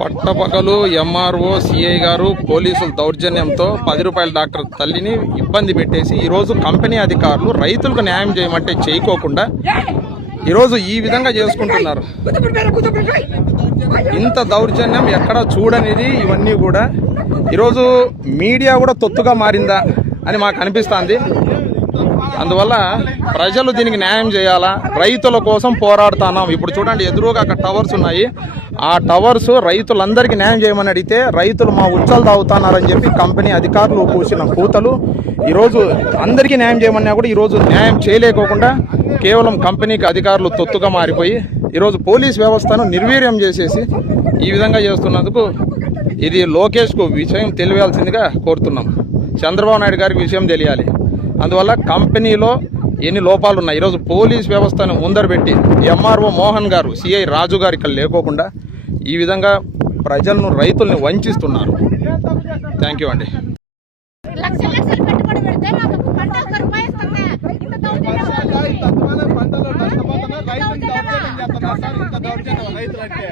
పట్టపగలు MRO CI గారు పోలీసుల దౌర్జన్యంతో 10 రూపాయల డాక్టర్ తల్లిని ఇబ్బంది పెట్టేసి ఈరోజు కంపెనీ అధికారులు రైతులకు న్యాయం చేయమంటే చేయకోకుండా ఈరోజు ఈ విధంగా చేసుకుంటున్నారు. ఇంత దౌర్జన్యం ఎక్కడా చూడనిది ఇవన్నీ కూడా. ఈరోజు మీడియా కూడా తొత్తుగా మారిందా అని మాకు అనిపిస్తుంది. అందువల్ల ప్రజలు దీనికి న్యాయం చేయాలా, రైతుల కోసం పోరాడుతున్నాం. ఇప్పుడు చూడండి, ఎదురుగా అక్కడ టవర్స్ ఉన్నాయి. ఆ టవర్స్ రైతులందరికీ న్యాయం చేయమని అడిగితే రైతులు మా ఉచ్చలు తాగుతున్నారని చెప్పి కంపెనీ అధికారులు కూర్చున్న కూతలు. ఈరోజు అందరికీ న్యాయం చేయమన్నా కూడా ఈరోజు న్యాయం చేయలేకోకుండా కేవలం కంపెనీకి అధికారులు తొత్తుగా మారిపోయి ఈరోజు పోలీస్ వ్యవస్థను నిర్వీర్యం చేసేసి ఈ విధంగా చేస్తున్నందుకు ఇది లోకేష్కు విషయం తెలియాల్సిందిగా కోరుతున్నాం. చంద్రబాబు నాయుడు గారికి విషయం తెలియాలి. అందువల్ల కంపెనీలో ఎన్ని లోపాలు ఉన్నాయి. ఈరోజు పోలీస్ వ్యవస్థను ముందరబెట్టి ఎంఆర్ఓ మోహన్ గారు, సిఐ రాజు గారు ఇక్కడ లేకోకుండా ఈ విధంగా ప్రజలను, రైతుల్ని వంచిస్తున్నారు. థ్యాంక్ యూ అండి. రైతులంటే